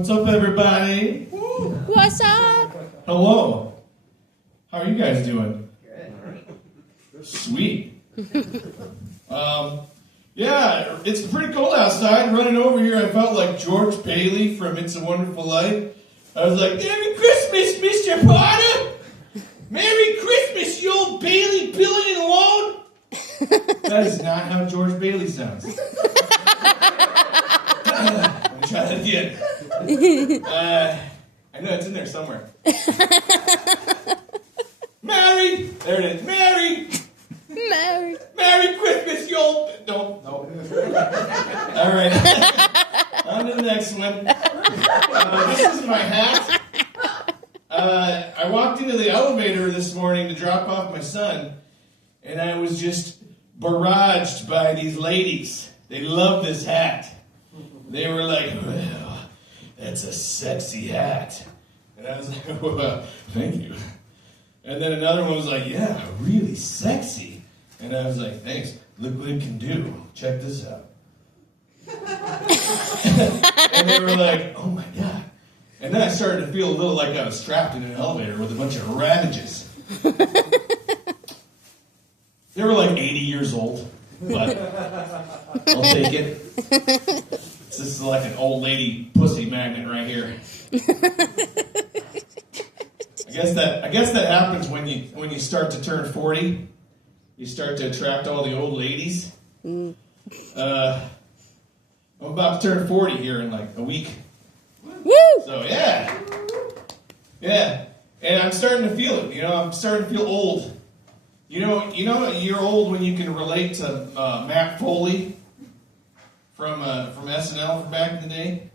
What's up, everybody? What's up? Hello. How are you guys doing? Sweet. Yeah, it's pretty cold outside. Running over here, I felt like George Bailey from It's a Wonderful Life. I was like, Merry Christmas, Mr. Potter! Merry Christmas, you old Bailey billing and loan! That is not how George Bailey sounds. Let me try that again. I know it's in there somewhere. Mary! There it is. Mary! Merry Christmas, you old... No. All right. On to the next one. This is my hat. I walked into the elevator this morning to drop off my son, and I was just barraged by these ladies. They love this hat. They were like, well, that's a sexy hat. And I was like, well, thank you. And then another one was like, yeah, really sexy. And I was like, thanks. Look what it can do. Check this out. And they were like, oh my God. And then I started to feel a little like I was trapped in an elevator with a bunch of ravages. They were like 80 years old, but I'll take it. This is like an old lady pussy magnet right here. I guess that happens when you start to turn 40. You start to attract all the old ladies. I'm about to turn 40 here in like a week. Woo! So yeah, and I'm starting to feel it. I'm starting to feel old. You're old when you can relate to Matt Foley from SNL from back in the day.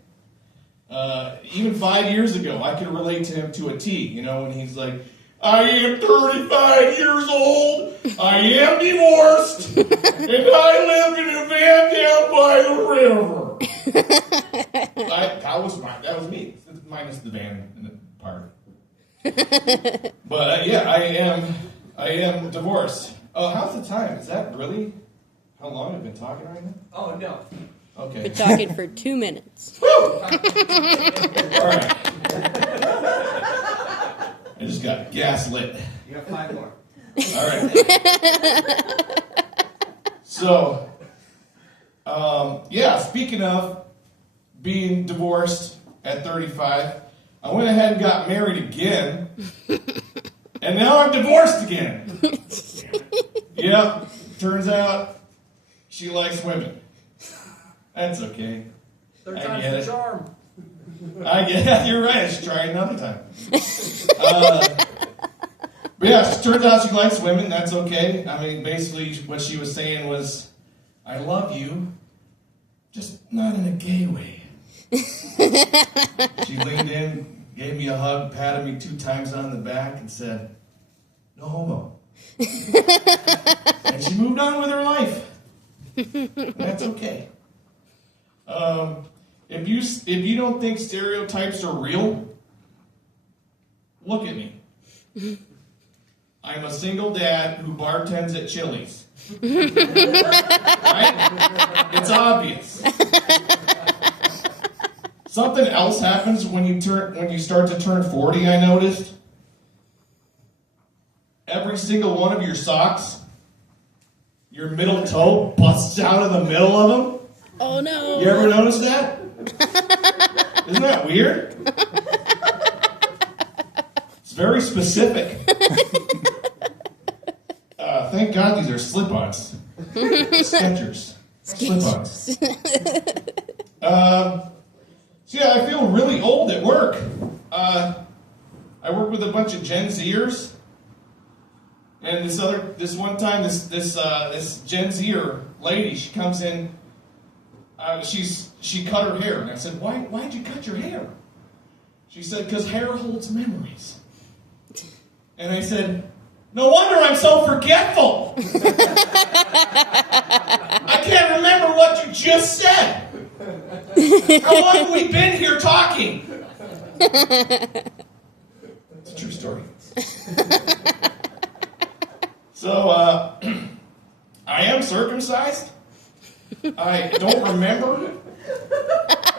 Even 5 years ago, I could relate to him to a T. When he's like, I am 35 years old, I am divorced, and I live in a van down by the river. That was me, minus the van in the part. But I am divorced. Oh, how's the time? Is that really how long I've been talking right now? Oh, no. Okay. We're talking for 2 minutes. All right. I just got gaslit. You got 5 more. All right. So, speaking of being divorced at 35, I went ahead and got married again, and now I'm divorced again. Yep, turns out she likes women. That's okay. Third time's the charm. I get you're right. I should try another time. But yeah, it turns out she likes women. That's okay. I mean, basically, what she was saying was, "I love you, just not in a gay way." She leaned in, gave me a hug, patted me 2 times on the back, and said, "No homo." And she moved on with her life. That's okay. If you don't think stereotypes are real, look at me. I'm a single dad who bartends at Chili's. Right? It's obvious. Something else happens when you start to turn 40, I noticed. Every single one of your socks, your middle toe busts out of the middle of them. Oh no. You ever notice that? Isn't that weird? It's very specific. Thank God these are slip-ons. Skechers. Slip-ons. So yeah, I feel really old at work. I work with a bunch of Gen Zers. And this one time, this Gen Zer lady, she comes in. She cut her hair, and I said, "Why'd you cut your hair?" She said, "'Cause hair holds memories." And I said, "No wonder I'm so forgetful. I can't remember what you just said. How long have we been here talking?" It's a true story. So, I am circumcised. I don't remember.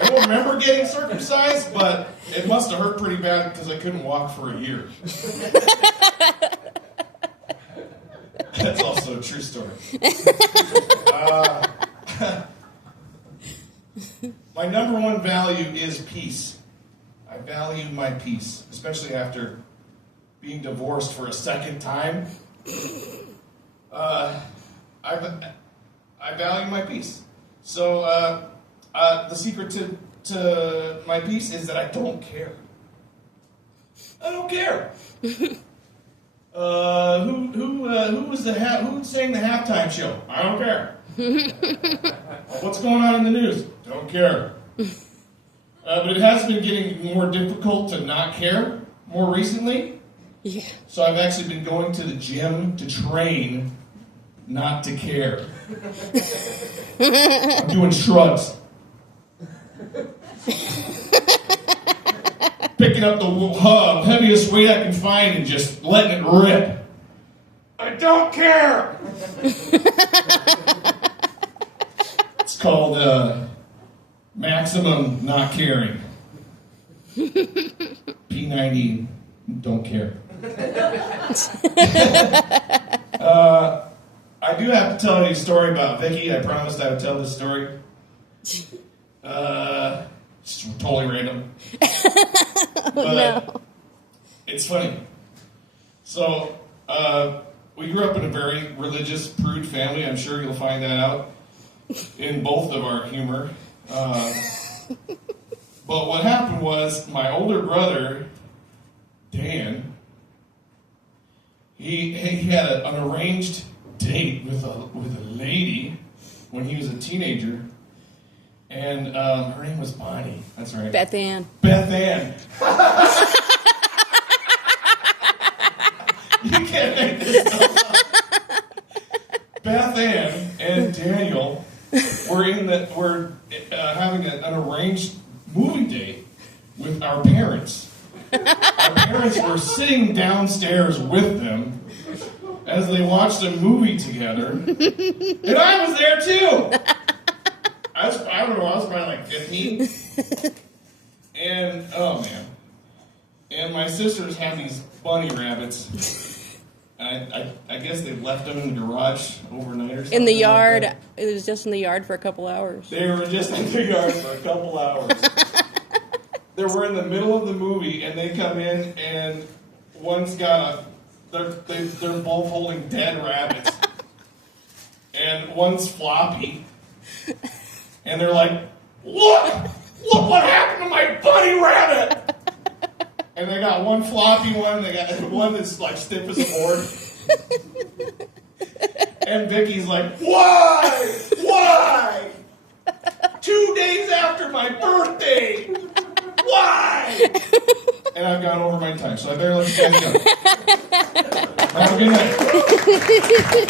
don't remember getting circumcised, but it must have hurt pretty bad because I couldn't walk for a year. That's also a true story. My number one value is peace. I value my peace, especially after being divorced for a second time. I value my peace. So the secret to my peace is that I don't care. I don't care. Who sang the halftime show? I don't care. What's going on in the news? Don't care. But it has been getting more difficult to not care more recently. Yeah. So I've actually been going to the gym to train not to care. I'm doing shrugs. Picking up the heaviest weight I can find and just letting it rip. I don't care. It's called maximum not caring. P90, don't care. I do have to tell you a story about Vicky. I promised I would tell this story. It's totally random. But it's funny. So, we grew up in a very religious, prude family. I'm sure you'll find that out in both of our humor. But what happened was my older brother, Dan, he had an arranged date with a lady when he was a teenager, and her name was Bonnie. That's right. Beth Ann. Beth Ann. You can't make this stuff up. Beth Ann and Daniel were having an arranged movie date with our parents. Our parents were sitting downstairs with them as they watched a movie together, and I was there too. I don't know, I was probably like 15. And, oh man. And my sisters had these bunny rabbits. I guess they left them in the garage overnight or something. In the yard. Like It was just in the yard for a couple hours. they were just in the yard for a couple hours. They were in the middle of the movie, and they come in, and one's got they're both holding dead rabbits. And one's floppy. And they're like, look what happened to my bunny rabbit! And they got one floppy one, they got one that's like stiff as a board. And Vicky's like, why? Why? 2 days after my birthday! Why? And I've gone over my time, so I better let you guys go. Have a good night.